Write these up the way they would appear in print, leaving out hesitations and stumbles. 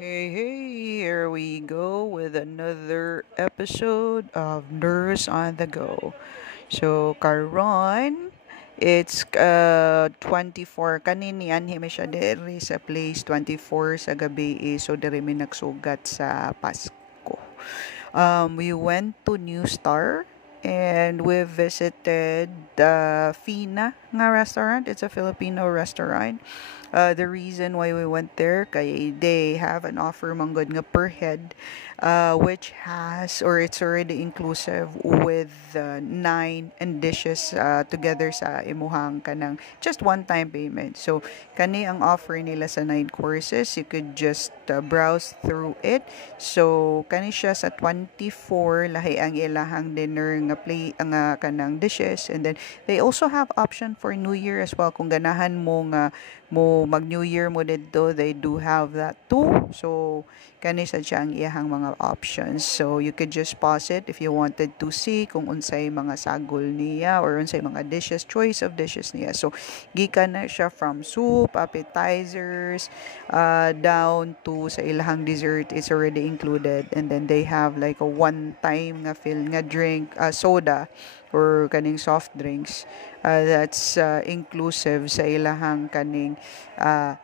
Hey, here we go with another episode of Nurse on the Go. So, karon, it's 24 kanini anhi mi siya diri sa place 24 sa gabi so diri mi nagsugat sa Pasko. We went to New Star and we visited the Fina nga restaurant. It's a Filipino restaurant. The reason why we went there, kay they have an offer manggod nga per head, which has or it's already inclusive with nine and dishes together sa imuhang kanang just one-time payment. So kani ang offer nila sa 9 courses. You could just browse through it. So kani siya sa 24 lahi ang ilahang dinner nga play nga kanang dishes, and then they also have option for New Year as well kung ganahan mo nga mo mag New Year mo dito, they do have that too. So kani sa siya ang iyahang mga options. So you could just pause it if you wanted to see kung unsay mga sagol niya or unsay mga dishes, choice of dishes niya. So gikan na siya from soup, appetizers, down to sa ilahang dessert is already included, and then they have like a one time nga fill nga drink, soda or kaning soft drinks, that's inclusive sa ilahang kaning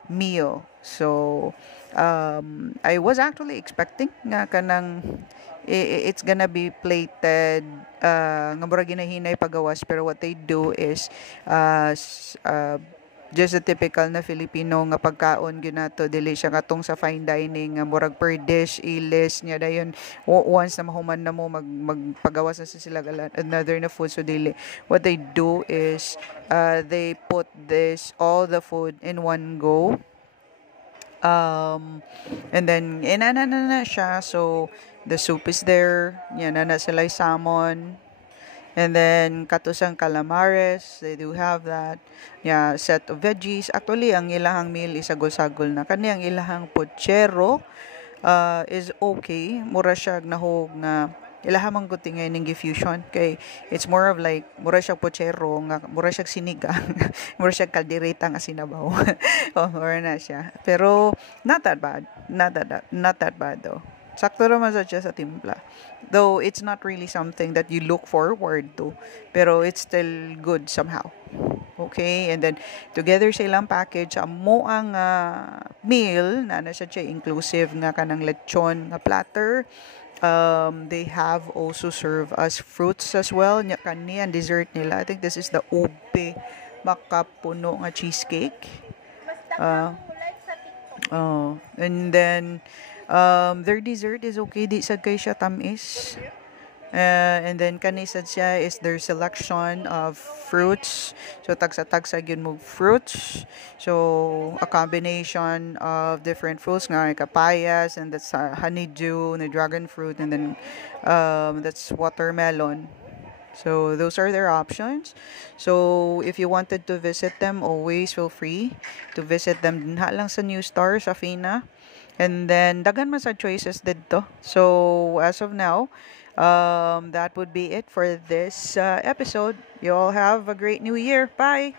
meal. So I was actually expecting nga kanang it's gonna be plated nga mura ginahinay pagawas, pero what they do is just a typical na Filipino nga pagkaon ginato, dili siya katong sa fine dining nga murag per dish ilis niya dayon once na mahuman na mo magpagawas na sa sila another na food. So dili, what they do is they put this all the food in one go, and then inana na siya. So the soup is there, yan na sila salmon, and then katusang calamares, they do have that. Yeah, set of veggies. Actually, ang ilahang meal is sagol-sagol na. Kani ang ilahang puchero is okay. Mura siya nahog nga ilahang man guti nga ning fusion kay it's more of like mura siya puchero nga mura siya sinigang. Mura siya kaldereta nga sinabaw. Oh, mura na siya. Pero not that bad. Not that bad though. Sakto naman siya sa timpla. Though it's not really something that you look forward to, pero it's still good somehow. Okay, and then together sa ilang package, mo ang meal na siya inclusive nga kanang lechon nga platter. They have also served us fruits as well. Nya kani ang dessert nila. I think this is the ube makapuno nga cheesecake. Uh, and then their dessert is okay, di sad kay siya tamis. And then kanisad siya is their selection of fruits. So tagsa-tagsa gyud mo fruits. So a combination of different fruits nga papayas, and that's honeydew, the dragon fruit, and then that's watermelon. So those are their options. So if you wanted to visit them, always feel free to visit them dinha lang sa New Star sa Fina. And then dagan man sa choices dito. So as of now, that would be it for this episode. You all have a great new year. Bye.